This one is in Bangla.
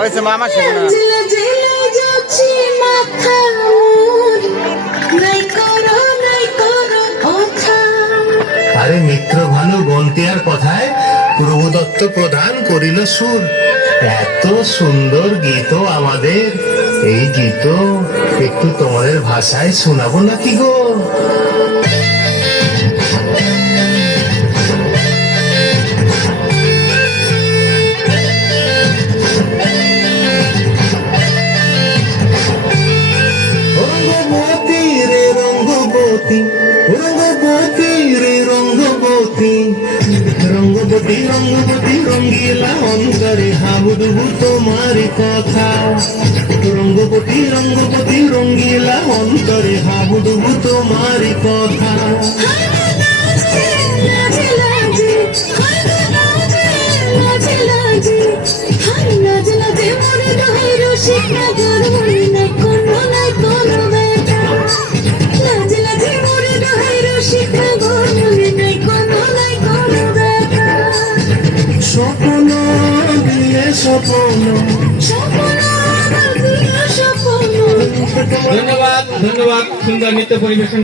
হয়েছে মামা শেখে না। আরে মিত্র ভানু বন্টিয়ার কথায় প্রভুদত্ত প্রদান করিল সুর। এত সুন্দর গীত আমাদের, এই গীত একটু তোমাদের ভাষায় শোনাবো নাকি গো? রঙ্গবতী রে রঙ্গবতী, রঙ্গবতী রে রঙ্গবতী, রঙ্গবতী রঙ্গবতী রঙ্গিলা অন্তরে হাবুডুবু তোমারি কথা। রঙ্গবতী রঙ্গবতী রঙ্গিলা অন্তরে হাবুডুবু তোমারি কথা। স্বপ্ন দিয়ে স্বপ্ন, ধন্যবাদ ধন্যবাদ, সুন্দর নৃত্য পরিবেশন।